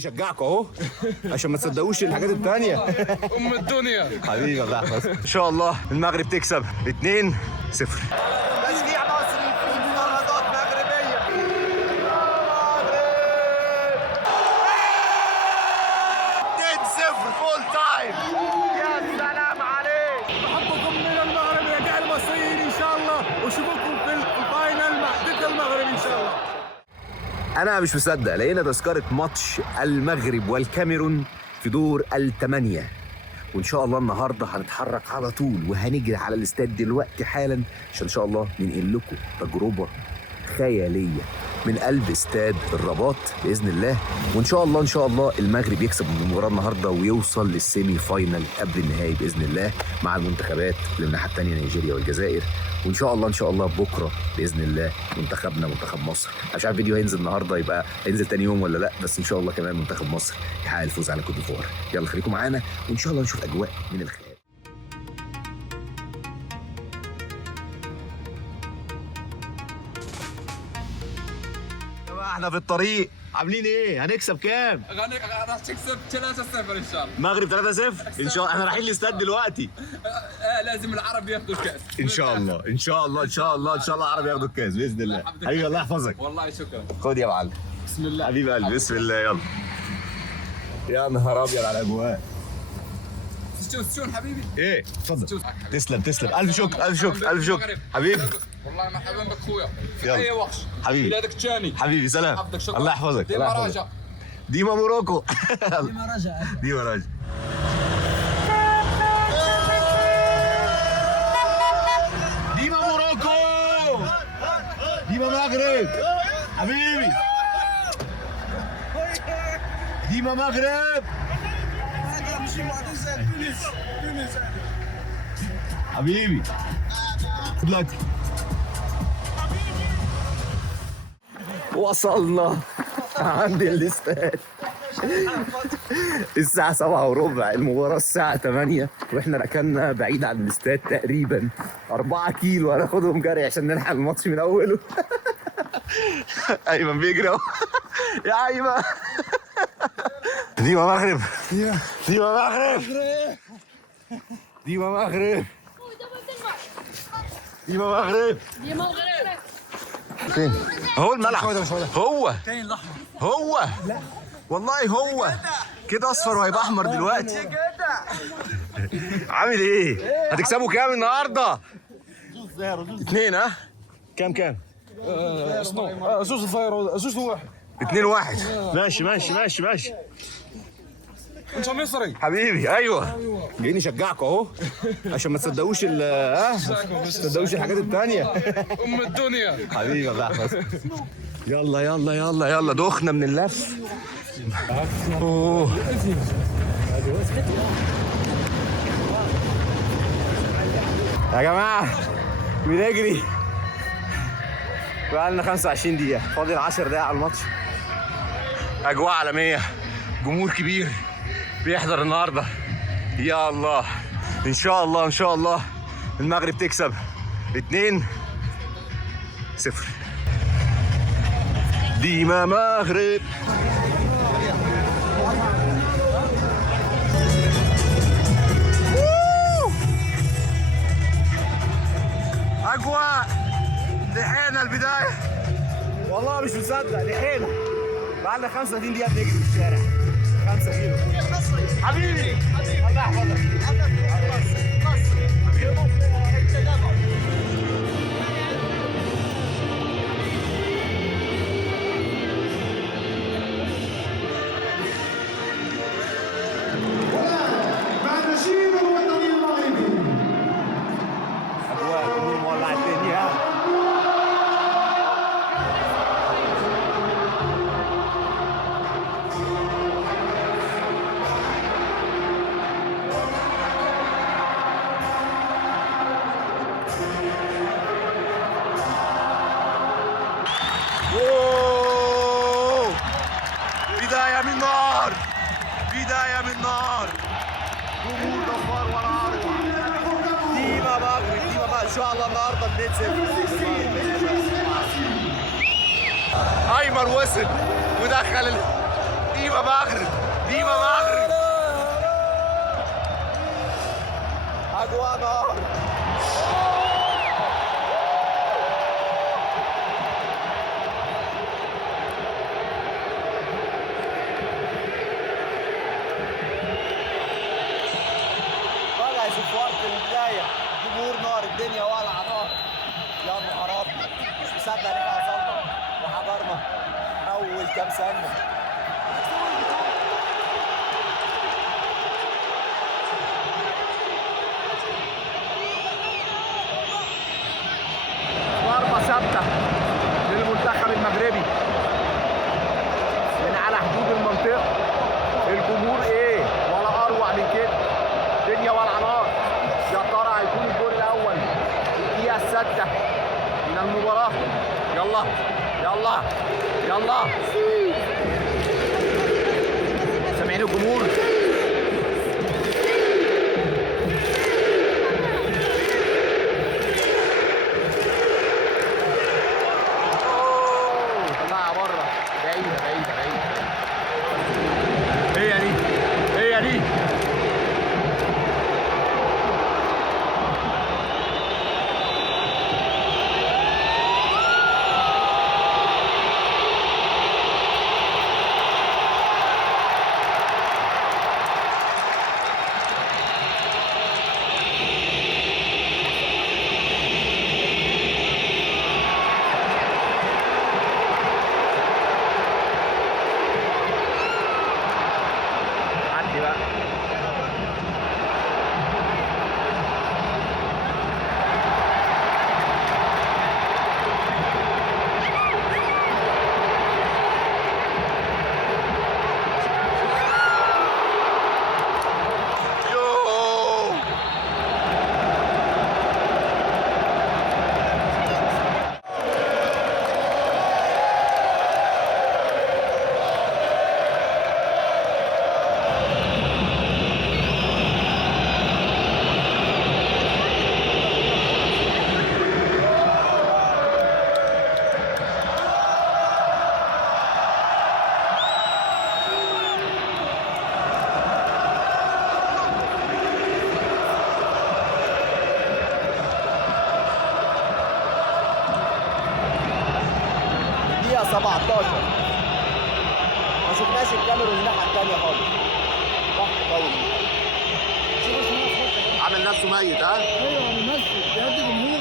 نشجعكم اهو عشان ما تصدقوش الحاجات التانية. ام الدنيا حبيبي يا احمد، ان شاء الله المغرب تكسب 2-0. تشجيع مصري في مفاوضات مغربية. 2-0 فول تايم. يا سلام عليك. بحبكم من المغرب يا جماعه المصريين ان شاء الله، واشوفكم في الفاينل ضد المغرب ان شاء الله. أنا مش مصدق، لقينا تذكرة ماتش المغرب والكاميرون في دور الثمانية، وإن شاء الله النهاردة هنتحرك على طول وهنجري على الاستاد دلوقتي حالا عشان إن شاء الله ننقل لكم تجربة خيالية من قلب استاد الرباط بإذن الله. وإن شاء الله المغرب يكسب المباراة النهاردة ويوصل للسيمي فاينل قبل النهائي بإذن الله مع المنتخبات اللي من الناحية التانية نيجيريا والجزائر. وان شاء الله بكره باذن الله منتخبنا منتخب مصر. مش عارف فيديو هينزل النهارده يبقى هينزل تاني يوم ولا لا، بس ان شاء الله كمان منتخب مصر يحقق الفوز على كوت ديفوار. يلا خليكم معانا وان شاء الله نشوف اجواء من الخيال. احنا في الطريق، عاملين ايه؟ هنكسب كام؟ راح تكسب 3-0 ان شاء الله. المغرب 3-0 ان شاء الله. احنا رايحين الاستاد دلوقتي. لازم العرب ياخذوا الكاس ان شاء الله العرب ياخدوا الكاس باذن الله. حبيبي الله يحفظك. والله شكرا. خد يا معلم. بسم الله حبيب قلبي، بسم الله. يلا يا نهار ابيض على الاجواء. شلون حبيبي؟ ايه اتفضل. تسلم الف شكر حبيبي. والله مرحبا بك خويا. يلا. اي وقت حبيبي. بلادك الثاني حبيبي سلام. الله يحفظك. ديما راجع. ديما موروكو. ديما راجع. ديما موروكو. ديما مغرب حبيبي. ديما مغرب حبيبي. good luck. وصلنا عند الاستاد الساعة 7:15، المباراة الساعة 8 واحنا ركننا بعيد عن الاستاد تقريبا 4 كيلو، هناخدهم جري عشان نلحق الماتش من اوله. ايمن بيجري اهو. يا ايمن. ديما مغرب. ديما مغرب. ديما مغرب. ديما مغرب. ديما مغرب. فين؟ هو الملعب. هو هو والله هو كده اصفر وهيبقى احمر دلوقتي. عامل ايه؟ هتكسبوا كام النهارده؟ 2 ها؟ كام؟ 2-1. 2-1. ماشي. انت مصري حبيبي. ايوه جايين نشجعكم اهو عشان ما تصدقوش ما تصدقوش الحاجات التانية. ام الدنيا. حبيبي يا احمد. يلا دخنا من اللف. أوه. يا جماعة بنجري بقالنا 25 دقيقة، فاضل 10 دقايق على الماتش. أجواء عالمية، جمهور كبير بيحضر النهاردة. يا الله إن شاء الله المغرب تكسب 2-0. ديما مغرب. أجواء لحقنا البداية، والله مش مصدق لحقنا. بقالنا 35 دقيقة بنجري في الشارع 5 كيلو. حبيبي الله يحفظك. مع النشيد الوطني المغربي. أجواء جمهور مولع الدنيا. بداية من نار. جمهور جبار ولا اروع. ديما مغرب ان شاء الله النهارده 2-0. ايمن وصل ودخل ديما مغرب، ديما مغرب. اجواء نار. طالع زفار في البدايه، جمهور نار، الدنيا ولعه نار. يا نهار ابيض، مش مصدق ان احنا وصلنا وحضرنا اول كام ثانيه. ضربة ثابتة للمنتخب المغربي من على حدود المنطقة. الجمهور ايه ولا اروع من كده، الدنيا ولعة نار. يا ترى هيكون الدور الاول الدقيقة السادسة من المباراة. يلا يلا يلا، سامعين الجمهور؟ طلعها بره، بعيدة بعيدة بعيدة. هي دي هي دي. عدي بقى. دقيقة 17 ما شفناش الكاميرون الناحية التانية خالص. ضغط قوي. عامل نفسه ميت. ها؟ ايوه ممثل بيهدي جمهور.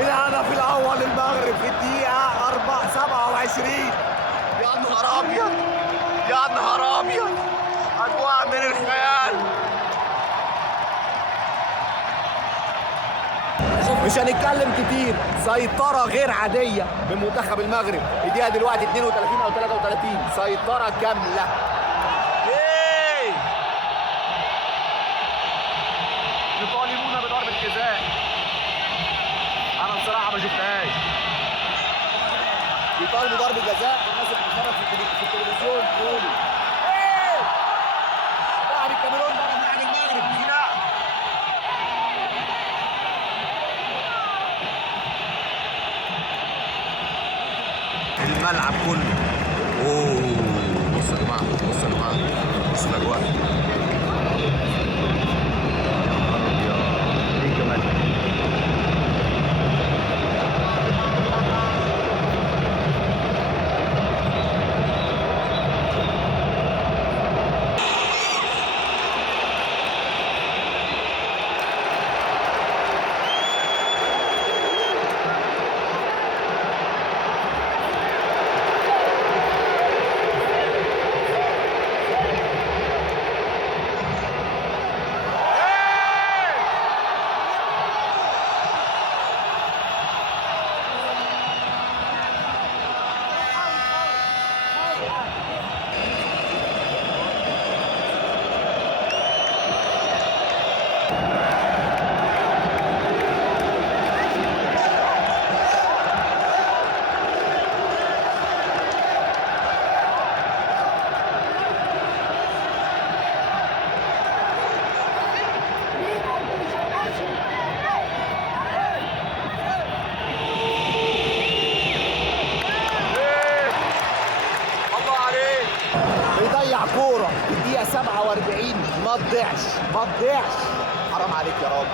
الهدف الاول للمغرب في الدقيقة 27. يا نهار ابيض، يا نهار ابيض، اجواء من الخيال. مش هنتكلم كتير، سيطرة غير عادية من منتخب المغرب. الدقيقة دلوقتي 32 او 33، سيطرة كاملة. ايه يطالبون بضربة جزاء. انا بصراحة ما شفتهاش. يطالبوا ضربة جزاء، الناس اللي بتتفرج في التلفزيون بيقولوا ايه؟ لاعب الكاميرون ضرب لاعب المغرب زنا. الملعب كله. اوه بصوا يا جماعه، بصوا يا جماعه، بصوا الاجواء. ايه الجمال ده؟ ما تضيعش ما تضيعش، حرام عليك يا راجل.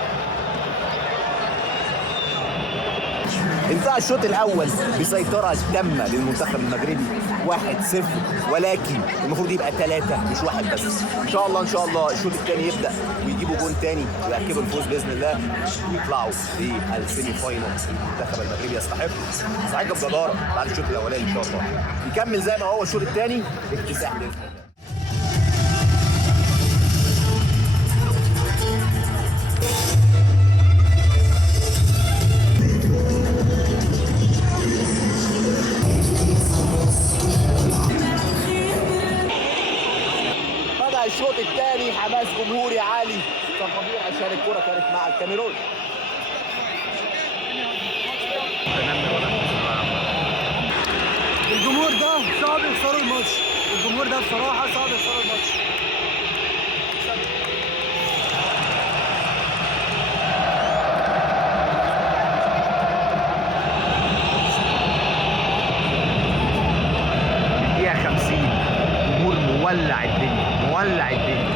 انتهى الشوط الاول بسيطره تامه للمنتخب المغربي 1-0، ولكن المفروض يبقى 3 مش 1 بس. ان شاء الله ان شاء الله الشوط الثاني يبدا ويجيبوا جون ثاني ويأكدوا الفوز باذن الله ويطلعوا للسيمي فاينل. المنتخب المغربي يستحق بجداره بعد الشوط الاولاني ان شاء الله. يكمل زي ما هو الشوط الثاني باكتساح باذن الله. الشوط الثاني حماس جمهوري عالي كان طبيعي عشان الكرة كانت مع الكاميرون. الجمهور ده صعب يخسروا الماتش، الجمهور ده بصراحة صعب يخسروا الماتش. الدقيقة 50 جمهور مولع الدنيا مولع الدنيا.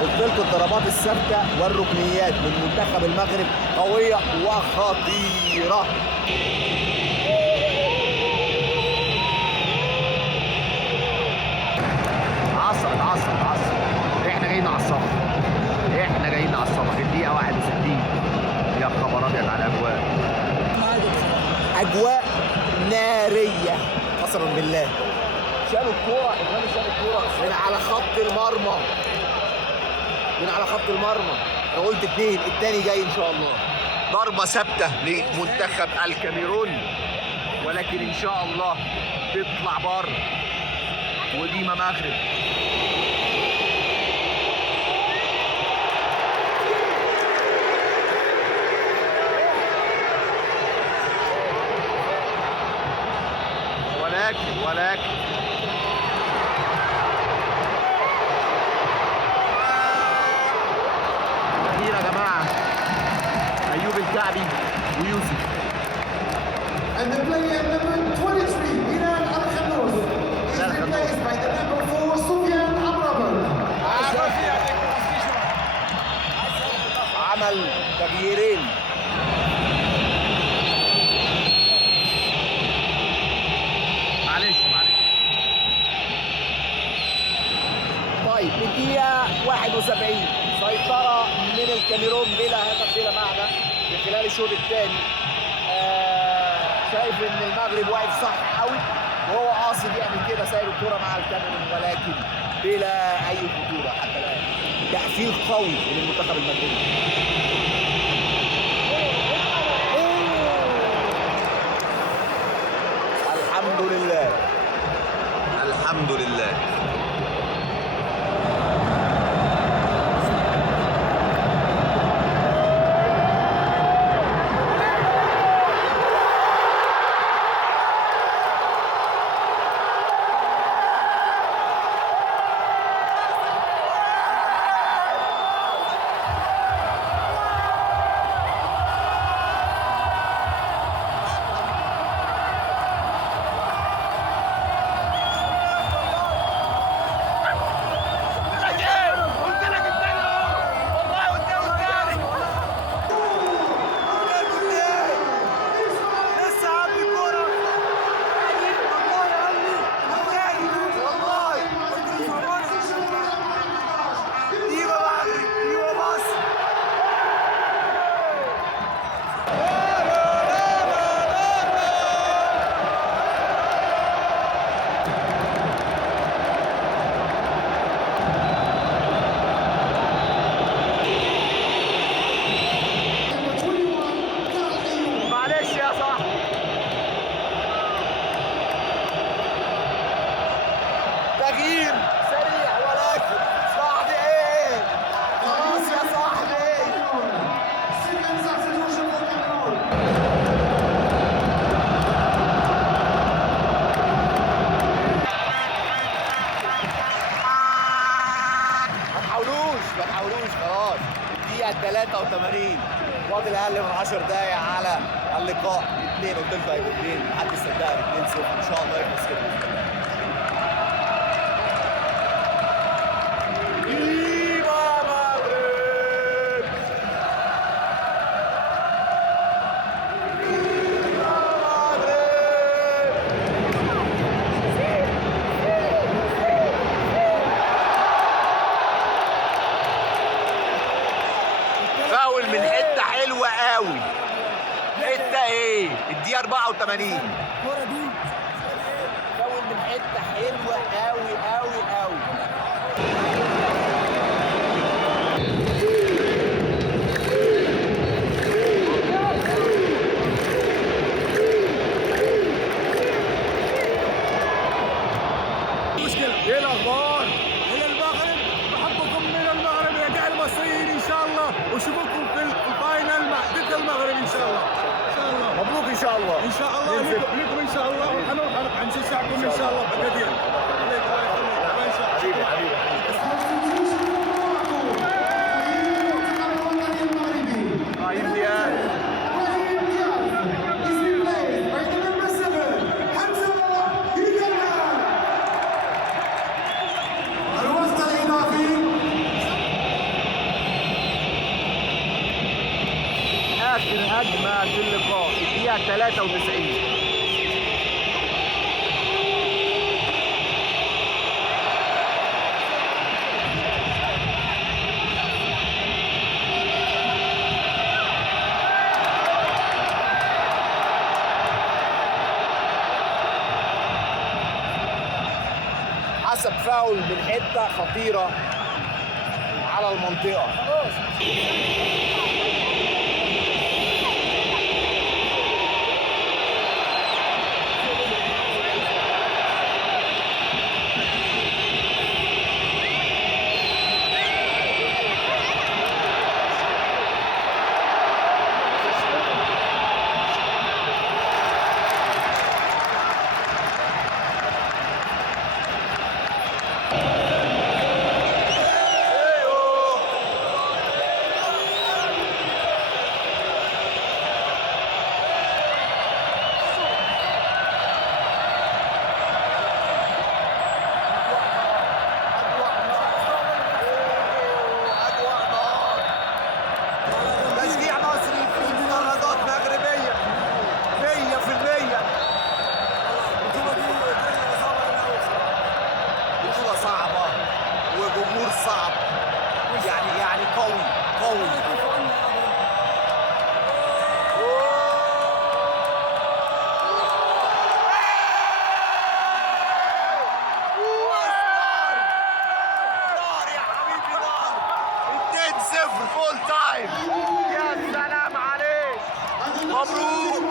قلت لكم الضربات الثابته والركنيات من منتخب المغرب قويه وخطيره. عصر احنا جايين نعصبك، احنا جايين نعصبك. الدقيقه 61 يا خبر ابيض على الاجواء، اجواء ناريه قسما بالله. شالوا الكوره، ابراهيم شال الكوره من على خط المرمى، من على خط المرمى. انا قلت 2، الثاني جاي ان شاء الله. ضربه ثابته لمنتخب الكاميرون، ولكن ان شاء الله تطلع بره وديما مغرب. ولكن أخيرا يا جماعة أيوب الكعبي ويوسف. And the player number 23, Bilal Al-Khanous, is replaced by the number 4, Soufiane Amrabat. عمل تغييرين. طيب الدقيقة 71 سيطرة من الكاميرون بلا هدف بلا معنى من خلال الشوط الثاني. شايف ان المغرب واقف صح قوي وهو قاصد يعمل كده، سايب الكرة مع الكاميرون ولكن بلا اي خطورة حتى الان. تقفيل قوي من المنتخب المغربي. الحمد لله الحمد لله. ما تحاولوش خلاص. دقيقة 83 فاضل أقل من 10 دقايق على اللقاء. 2 قلت لكم هيبقوا 2 محدش صدقني 2-0 إن شاء الله يخلص كده. فاول من حته حلوه قوي. حته ايه؟ الدقيقه 84. فاول من حته حلوه قوي قوي قوي. مشكلة. ايه الاخبار؟ الى المغرب، بحبكم من المغرب يا جماعة المصريين ان شاء الله، واشوفكم في الفاينل مع ضد المغرب ان شاء الله. ان شاء الله. مبروك ان شاء الله. ان شاء الله لكم ان شاء الله، وحنشجعكم ان شاء الله بقدير. الله يخليك ان شاء الله. حبيبي حبيبي. Brahim Diaz is replaced by the number 7, Hamza Hidayat. الوقت الإضافي. اخر هجمه في اللقاء الدقيقه 93. حسب فاول من حته خطيره على المنطقه. تشجيع مصري في مدرجات مغربيه 100%. بطولة صعبة وجمهور صعب، يعني قوي قوي. نار يا حبيبي نار. 2-0 فول تايم. يا سلام عليك. مبروك.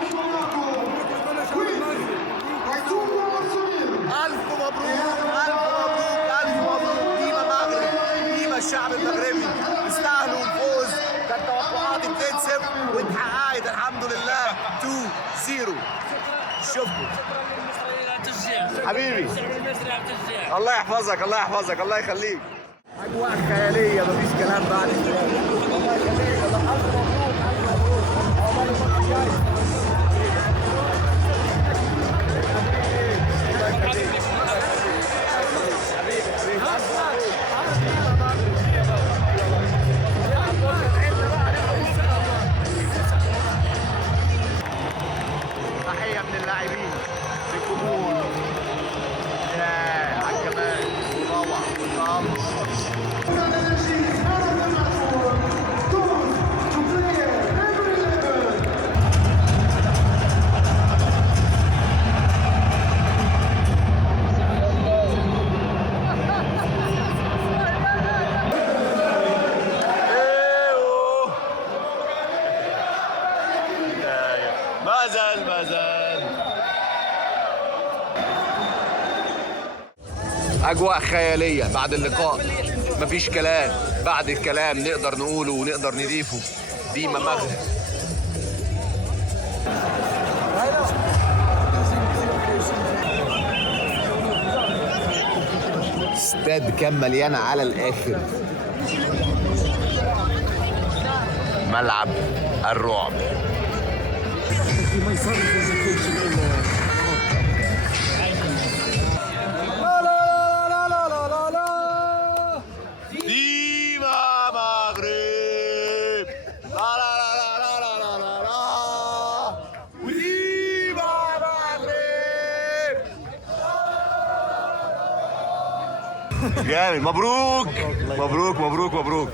ألف مبروك ألف مبروك ألف مبروك. ديما المغرب، ديما الشعب المغربي يستاهلوا الفوز. كانت توقعاتي 2-0 واتحققت الحمد لله 2-0. شوفوا حبيبي، الله يحفظك الله يحفظك الله يخليك. أجواء خيالية مفيش كلام بعد كده. الله يخليك. ألف مبروك ألف مبروك. تحية من اللاعبين للجمهور. يا على الجمال والروعة والتألق. ما زال أجواء خيالية بعد اللقاء. مفيش كلام بعد الكلام نقدر نقوله ونقدر نضيفه. ديما مغرب. استاد كان مليان على الآخر. ملعب الرعب. ديما مغرب، لا لا لا لا لا لا لا لا، وديما مغرب. جامد، مبروك مبروك مبروك مبروك.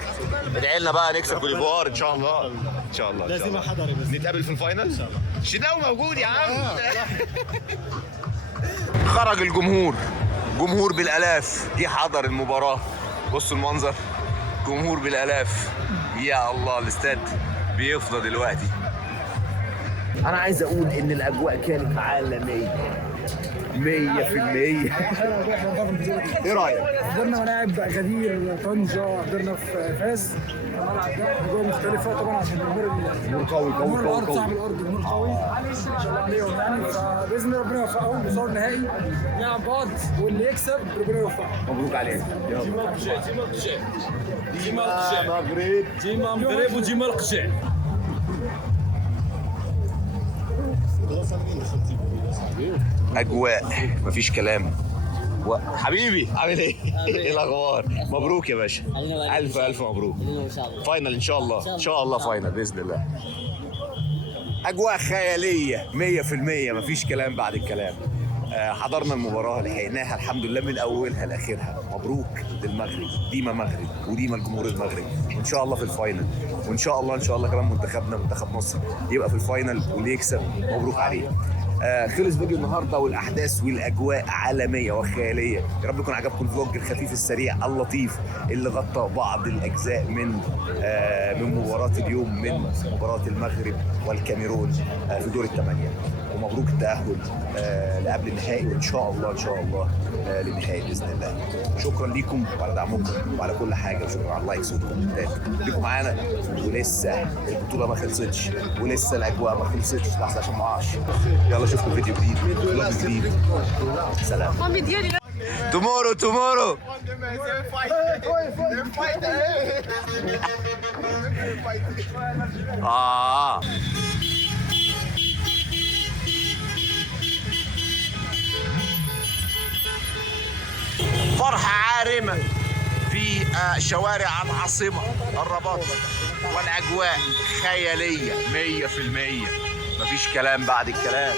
ادعي لنا بقى نكسب كوليفوار ان شاء الله. ان شاء الله لازم حضري بس نتقابل في الفاينل ان شاء الله. الشناوي موجود يا عم. خرج الجمهور، جمهور بالالاف جه حضر المباراه. بصوا المنظر، جمهور بالالاف. يا الله الاستاد بيفضى دلوقتي. انا عايز اقول ان الاجواء كانت عالميه 100%. ايه رايك؟ حضرنا ملاعب غدير، طنجة، حضرنا في فاس. الملعب ده اجواء مختلفة طبعا عشان جمهور قوي جمهور الارض، صاحب الارض جمهور قوي ان شاء الله عليهم يعني. فباذن الله ربنا يوفقهم وصار نهائي نلعب بعض، واللي يكسب ربنا يوفقه. مبروك عليك. ديما مغرب وديما القجع. اجواء مفيش كلام. حبيبي عامل ايه؟ ايه الاخبار؟ مبروك يا باشا. الف الف مبروك. فاينل ان شاء الله، ان شاء الله فاينل باذن الله. اجواء خياليه 100%، مفيش كلام بعد الكلام. حضرنا المباراه، لحقناها الحمد لله من اولها لاخرها. مبروك للمغرب، ديما مغرب وديما الجمهور المغربي. وان شاء الله في الفاينل، وان شاء الله ان شاء الله كمان منتخبنا منتخب مصر يبقى في الفاينل، واللي يكسب مبروك عليه. خلص فيديو النهارده، والاحداث والاجواء عالميه وخياليه. يا رب يكون عجبكم الفلوج الخفيف السريع اللطيف اللي غطى بعض الاجزاء من مباراه اليوم، من مباراه المغرب والكاميرون في دور الثمانيه. ومبروك التاهل لقبل النهائي، وان شاء الله ان شاء الله للنهائي باذن الله. شكرا ليكم وعلى دعمكم وعلى كل حاجه، وشكرا على اللايكس والكومنتات. خليكم معانا، ولسه البطوله ما خلصتش، ولسه الاجواء ما خلصتش، لحظه عشان ما اقعش. يلا اشوفكم فيديو جديد، فلوج جديد. سلام. تومورو تومورو. فرحة عارمة في شوارع العاصمة الرباط، والأجواء خيالية 100%. مفيش كلام بعد الكلام.